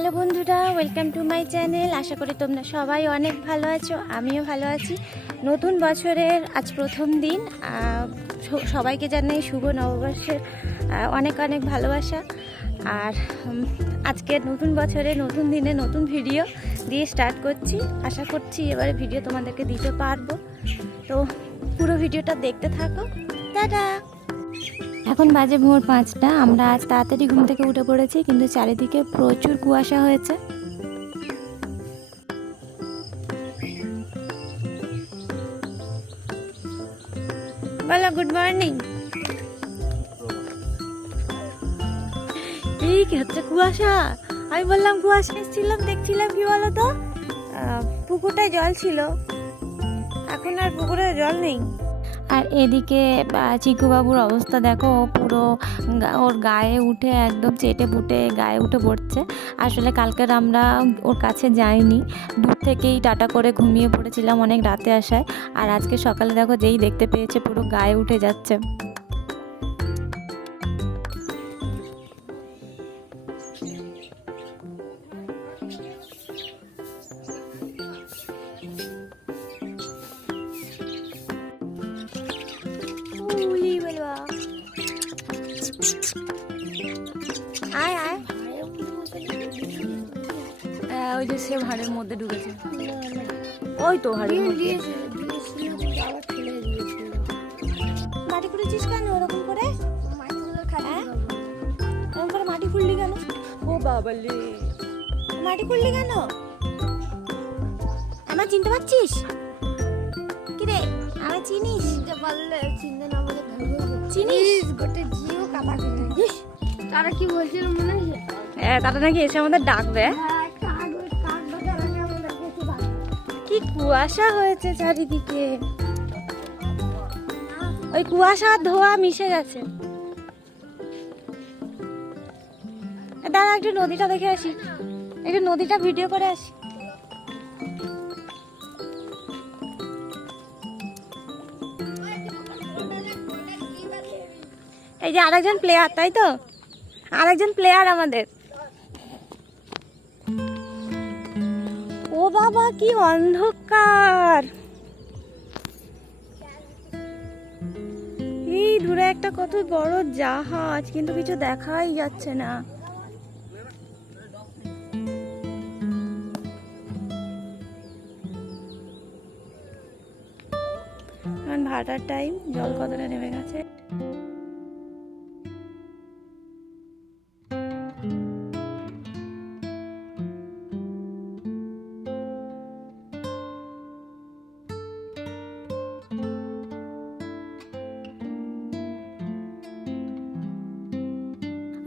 Hello বন্ধুরা welcome to my channel আশা করি তোমরা সবাই অনেক ভালো আছো, আমিও ভালো আছি। নতুন বছরের আজ প্রথম দিন সবাইকে জানাই শুভ নববর্ষের অনেক অনেক ভালোবাসা। আর আজকে নতুন বছরে, নতুন দিনে নতুন ভিডিও দিয়ে স্টার্ট করছি। আশা করছি এবারে ভিডিও তোমাদেরকে দিতে পারব। তো পুরো ভিডিওটা দেখতে থাকো। টাটা! এখন বাজে ভোর পাঁচটা, আমরা আজ তাড়াতাড়ি ঘুম থেকে উঠে পড়েছি, কিন্তু চারিদিকে প্রচুর কুয়াশা হয়েছে। বলো গুড মর্নিং এই কি হচ্ছে কুয়াশা। আমি বললাম, কুয়াশা এসেছিলাম দেখছিলাম কি বলো তো? পুকুরটায় জল ছিল। এখন আর পুকুরে জল নেই। আর এদিকে চিকুবাবুর অবস্থা দেখো, ও পুরো ওর গায়ে উঠে একদম চেটে পুটে গায়ে উঠে পড়ছে। আসলে কালকের আমরা ওর কাছে যাইনি। দূর থেকেই টাটা করে ঘুমিয়ে পড়েছিলাম অনেক রাতে আসায়। আর আজকে সকালে দেখো যেই দেখতে পেয়েছে, পুরো গায়ে উঠে যাচ্ছে। যে সে হাড়ের মধ্যে ঢুকেছে। ওই তো হাড়ের মধ্যে। মাটি খুঁড়েছিস কেন ওরকম করে? হ্যাঁ? ওরকম করে মাটি খুঁড়লি কেন? ও বাবালে মাটি খুঁড়লি কেন? আমার চিনতে পারছিস? কি রে আমার চিনিস? চিনিস তারা কি বলছিল মনে আছে হ্যাঁ তারা নাকি এসে আমাদের ডাকবে। কুয়াশা হয়েছে চারিদিকে। ওই কুয়াশা ধোয়া মিশে গেছে। দাঁড়া, একটু নদীটা দেখে আসি। একটু নদীটা ভিডিও করে আসি। এই যে আরেকজন প্লেয়ার তাই তো? আরেকজন প্লেয়ার আমাদের। ও বাবা, কি অন্ধকার। এই দূরে একটা কত বড় জাহাজ, কিন্তু কিছু দেখাই যাচ্ছে না। ভাটার টাইম জল কতটা নেমে গেছে।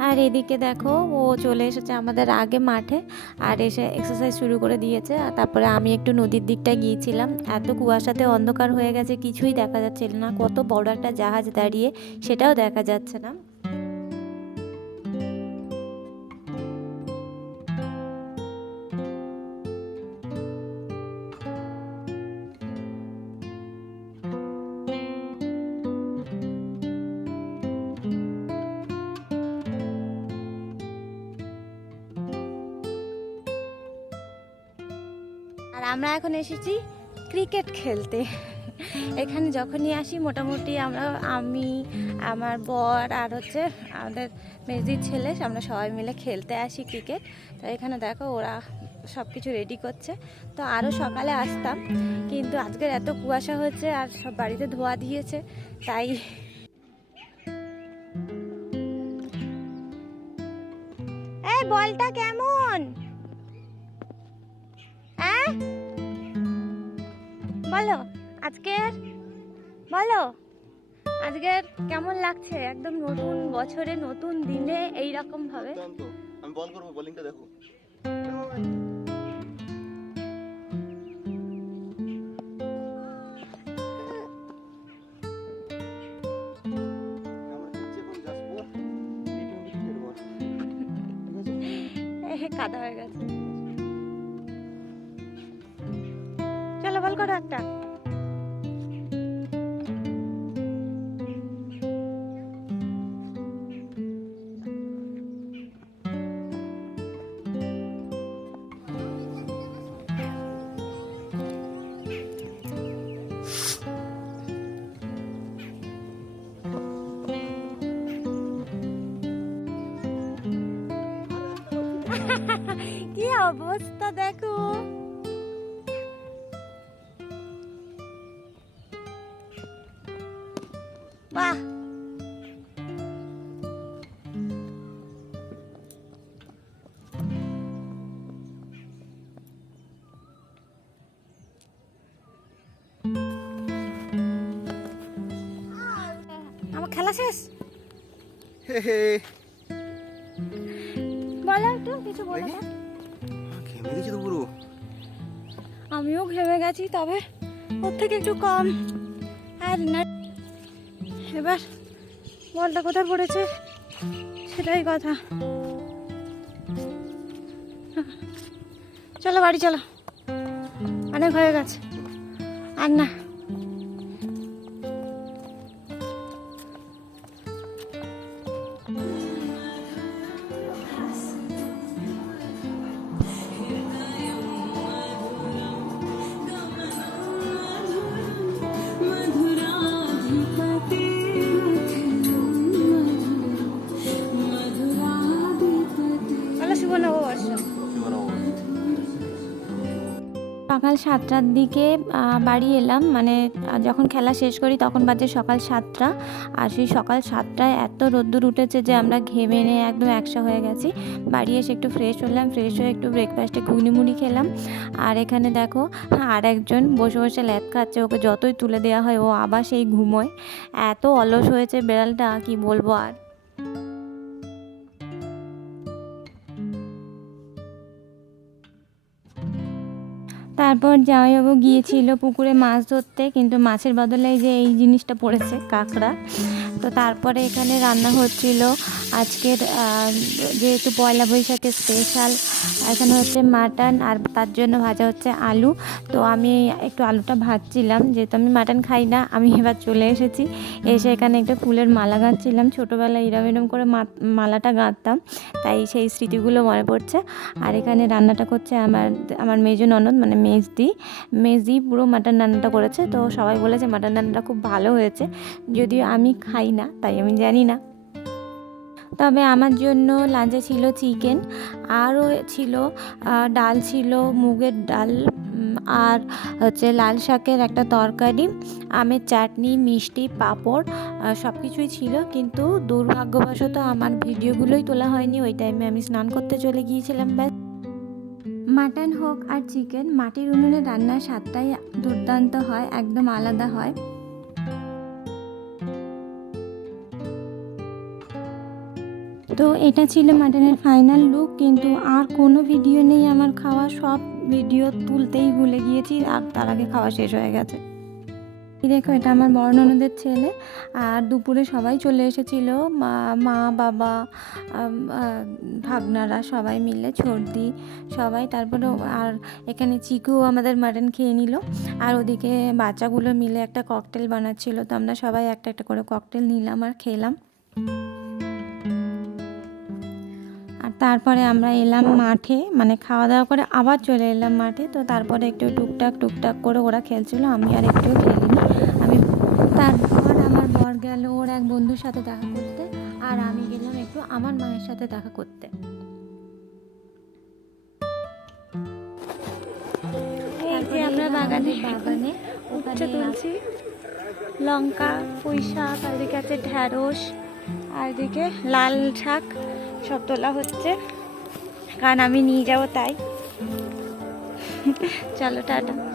আর এদিকে দেখো, ও চলে এসেছে আমাদের আগে মাঠে আর এসে এক্সারসাইজ শুরু করে দিয়েছে। আর তারপরে আমি একটু নদীর দিকটা গিয়েছিলাম। এত কুয়াশাতে অন্ধকার হয়ে গেছে, কিছুই দেখা যাচ্ছিল না। কত বড় একটা জাহাজ দাঁড়িয়ে সেটাও দেখা যাচ্ছে না। আর আমরা এখন এসেছি ক্রিকেট খেলতে। এখানে যখনই আসি, মোটামুটি আমরা, আমি, আমার বর আর হচ্ছে আমাদের মেজির ছেলে, আমরা সবাই মিলে খেলতে আসি ক্রিকেট। তো এখানে দেখো ওরা সব কিছু রেডি করছে। তো আরও সকালে আসতাম, কিন্তু আজকের এত কুয়াশা হচ্ছে আর সব বাড়িতে ধোয়া দিয়েছে, তাই এই বলটা কেমন? হ্যাঁ বলো আজকের বলো আজকের কেমন লাগছে একদম নতুন বছরে নতুন দিনে এই রকম ভাবে। আমি বল করব বোলিংটা দেখো আমরা খেলছি এখন just for T20 cricket ball। ঠিক আছে? কাদা হয়ে গেছে গোল করো একটা। কি অবস্থা দেখো। খেলা শেষ হে হে বলো একটু কিছু বলো না। ঘেমে গেছি তো পুরো আমিও ঘেমে গেছি তবে ওর থেকে একটু কম আর না এবার বলটা কোথায় পড়েছে সেটাই কথা চলো বাড়ি চলো অনেক হয়ে গেছে আর না সকাল সাতটার দিকে বাড়ি এলাম। মানে যখন খেলা শেষ করি তখন বাজে সকাল সাতটা। আর সেই সকাল সাতটায় এত রোদ্দুর উঠেছে যে আমরা ঘেমে নিয়ে একদম একসা হয়ে গেছি। বাড়ি এসে একটু ফ্রেশ হলাম ফ্রেশ হয়ে একটু ব্রেকফাস্টে ঘুগনি মুড়ি খেলাম। আর এখানে দেখো, আর একজন বসে বসে ল্যাদ খাচ্ছে, ওকে যতই তুলে দেওয়া হয়, ও আবার সেই ঘুমোয়। এত অলস হয়েছে বেড়ালটা, কি বলব আর? তারপর জামাইবাবু গিয়েছিল পুকুরে মাছ ধরতে, কিন্তু মাছের বদলে যে এই জিনিসটা পড়েছে, কাঁকড়া। তো তারপরে এখানে রান্না হচ্ছিল আজকের যেহেতু পয়লা বৈশাখের স্পেশাল এখানে হচ্ছে মাটন আর তার জন্য ভাজা হচ্ছে আলু। তো আমি একটু আলুটা ভাজছিলাম, যেহেতু আমি মাটন খাই না, আমি এবার চলে এসেছি। এসে এখানে একটা ফুলের মালা গাঁথছিলাম। ছোটোবেলায় এরম এরম করে মালাটা গাঁথতাম, তাই সেই স্মৃতিগুলো মনে পড়ছে। আর এখানে রান্নাটা করছে আমার আমার মেজো ননদ মানে মেজদি মেজদি পুরো মাটন রান্নাটা করেছে, তো সবাই বলেছে মাটন রান্নাটা খুব ভালো হয়েছে। যদিও আমি খাই না, তাই আমি জানি না। তবে আমার জন্য লাঞ্চে ছিল চিকেন, আরও ছিল ডাল ছিল, মুগের ডাল আর হচ্ছে লাল শাকের একটা তরকারি, আমের চাটনি, মিষ্টি, পাঁপড় সব কিছুই ছিল। কিন্তু দুর্ভাগ্যবশত আমার ভিডিওগুলোই তোলা হয়নি, ওই টাইমে আমি স্নান করতে চলে গিয়েছিলাম, ব্যাস। মাটন হোক আর চিকেন, মাটির উনুনে রান্নার স্বাদটাই দুর্দান্ত হয়, একদম আলাদা হয়। তো এটা ছিল মাটনের ফাইনাল লুক, কিন্তু আর কোনো ভিডিও নেই। আমার খাওয়া সব ভিডিও তুলতেই ভুলে গিয়েছি, আর তার আগে খাওয়া শেষ হয়ে গেছে। দেখো, এটা আমার বড় ননদের ছেলে। আর দুপুরে সবাই চলে এসেছিল, মা মা, বাবা ভাগনারা সবাই মিলে, ছর্দি সবাই। তারপরে আর এখানে চিকু আমাদের মাটন খেয়ে নিল। আর ওদিকে বাচ্চাগুলো মিলে একটা ককটেল বানাচ্ছিল। তো আমরা সবাই একটা একটা করে ককটেল নিলাম আর খেলাম। আর তারপরে আমরা এলাম মাঠে মানে খাওয়া দাওয়া করে আবার চলে এলাম মাঠে। তো তারপরে একটু টুকটাক টুকটাক করে ওরা খেলছিল, আমি আর একটু খেলিনি। তারপর আমার বর গেল ওর এক বন্ধুর সাথে দেখা করতে আর আমি গেলাম একটু আমার মায়ের সাথে দেখা করতে। যে আমরা বাগানে বাগানে উচ্ছে তুলছি। লঙ্কা পুঁই শাক আর এদিকে আছে ঢ্যাঁড়স আর এদিকে লাল শাক সব তোলা হচ্ছে। কারণ আমি নিয়ে যাব তাই। চলো টাটা।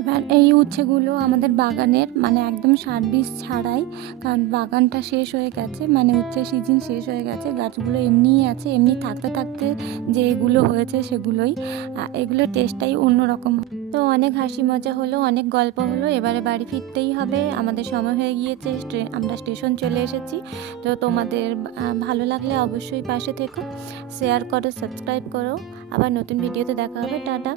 এবার এই উচ্ছেগুলো আমাদের বাগানের মানে একদম সার বীজ ছাড়াই কারণ বাগানটা শেষ হয়ে গেছে মানে উচ্ছে সিজন শেষ হয়ে গেছে গাছগুলো এমনিই আছে এমনি থাকতে থাকতে যে এগুলো হয়েছে সেগুলোই আহ, এগুলোর টেস্টটাই অন্যরকম। তো অনেক হাসি মজা হলো অনেক গল্প হলো এবারে বাড়ি ফিরতেই হবে আমাদের সময় হয়ে গিয়েছে আমরা স্টেশন চলে এসেছি। তো তোমাদের ভালো লাগলে অবশ্যই পাশে থেকো শেয়ার করো সাবস্ক্রাইব করো আবার নতুন ভিডিওতে দেখা হবে টাটা।